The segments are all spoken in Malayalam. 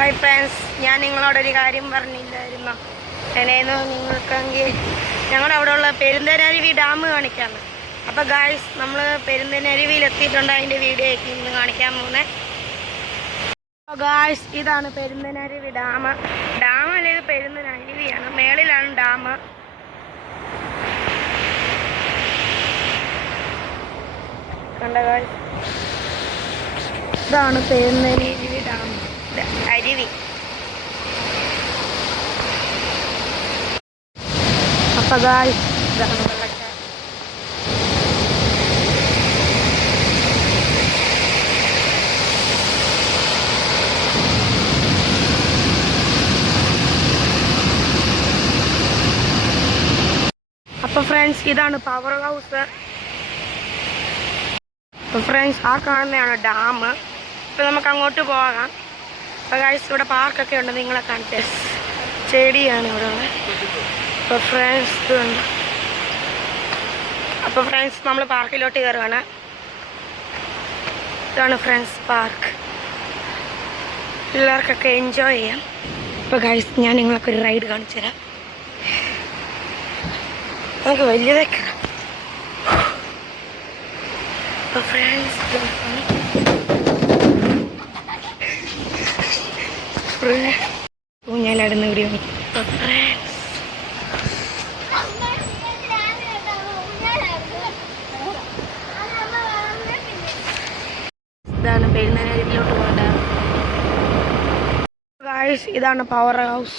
ഹായ് ഫ്രണ്ട്സ്, ഞാൻ നിങ്ങളോടൊരു കാര്യം പറഞ്ഞില്ലായിരുന്നോ? എന്നെയെന്ന് നിങ്ങൾക്കെങ്കിൽ ഞങ്ങളുടെ അവിടെയുള്ള പെരുന്തേനരുവി ഡാം കാണിക്കാണ്. അപ്പോൾ ഗായ്സ്, നമ്മൾ പെരുന്തേനരുവിയിൽ എത്തിയിട്ടുണ്ട്. അതിൻ്റെ വീഡിയോ ഒക്കെ ഇന്ന് കാണിക്കാൻ പോകുന്നത്. അപ്പോൾ ഗായ്സ്, ഇതാണ് പെരുന്തേനരുവി ഡാം. ഡാമല്ല, ഇത് പെരുന്തേനരുവിയാണ്. മേളിലാണ് ഡാം. കണ്ട ഗായ്സ്, ഇതാണ് പെരുന്തേനരുവി ഡാം. അരുവി. അപ്പൊ ഗായ്സ്, ഇതാണ് വെള്ളച്ചാട്ടം. അപ്പൊ ഫ്രണ്ട്സ്, ഇതാണ് പവർ ഹൗസ്. അപ്പൊ ഫ്രണ്ട്സ്, ആ കാണുന്നതാണ് ഡാം. ഇപ്പൊ നമുക്ക് അങ്ങോട്ട് പോകാം. അപ്പോൾ ഗൈസ്, ഇവിടെ പാർക്കൊക്കെ ഉണ്ട്. നിങ്ങളെ കാണിച്ച ചെടിയാണ് ഇവിടെ ഉള്ളത്. അപ്പോൾ ഫ്രണ്ട്സ്, ഇതുണ്ട്. അപ്പോൾ ഫ്രണ്ട്സ്, നമ്മൾ പാർക്കിലോട്ട് കയറുകയാണ്. ഇതാണ് ഫ്രണ്ട്സ് പാർക്ക്. പിള്ളേർക്കൊക്കെ എൻജോയ് ചെയ്യാം. അപ്പോൾ ഗൈസ്, ഞാൻ നിങ്ങളൊക്കെ ഒരു റൈഡ് കാണിച്ചു തരാം. നമുക്ക് വലിയതൊക്കെ. അപ്പോൾ ഫ്രണ്ട്സ്, ഊഞ്ഞാലാടുന്ന വീഡിയോ. ഇതാണ് പെരുന്തേനരുവിയിലോട്ട് പോകേണ്ട ഗായ്സ്. ഇതാണ് പവർ ഹൗസ്.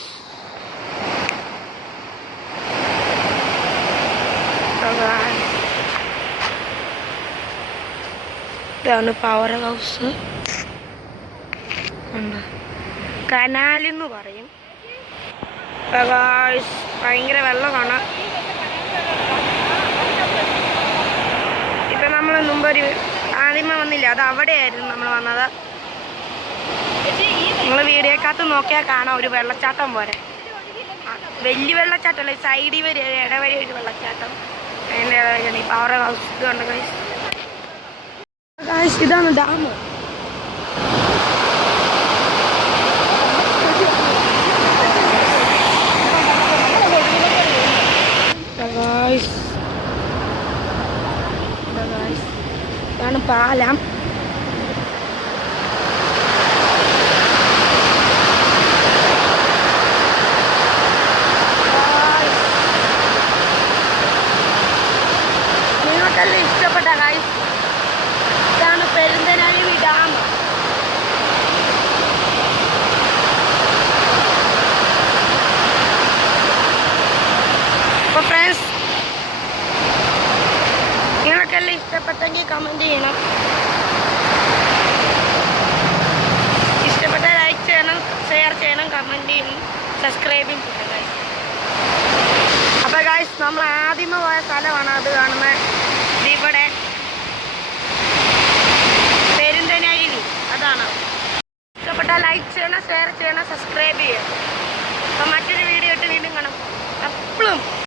ഇതാണ് പവർ ഹൗസ്. കനാലെന്ന് പറയും. ഭയങ്കര വെള്ളമാണ്. ഇപ്പം നമ്മൾ മുമ്പൊരു ആദ്യമേ വന്നില്ല, അത് അവിടെയായിരുന്നു നമ്മൾ വന്നത്. നിങ്ങൾ വീഡിയോക്കകത്ത് നോക്കിയാൽ കാണാം ഒരു വെള്ളച്ചാട്ടം പോലെ. വലിയ വെള്ളച്ചാട്ടമല്ല, സൈഡിൽ വരെ ഇടവഴി ഒരു വെള്ളച്ചാട്ടം. അതിൻ്റെ ഈ പവർ ഹൗസ് ഇതുണ്ട് ഗൈസ്. ഇതാണ് ഡാം. ഇതാണ് പാലം. നിങ്ങൾക്കെല്ലാം ഇഷ്ടപ്പെട്ട ഗൈസ്? ഇതാണ് പെരുന്തേനരുവി ഡാം. അപ്പോൾ ഫ്രണ്ട്സ്, നിങ്ങൾക്കെല്ലാം ഇഷ്ടപ്പെട്ടെങ്കിൽ കമൻറ്റ് ചെയ്യണം. ഇഷ്ടപ്പെട്ട ലൈക്ക് ചെയ്യണം, ഷെയർ ചെയ്യണം, കമൻറ്റ് ചെയ്യണം, സബ്സ്ക്രൈബും ചെയ്യണം ഗൈസ്. അപ്പോൾ ഗൈസ്, നമ്മൾ ആദ്യമേ പോയ സ്ഥലമാണ് അത് കാണുന്നത്.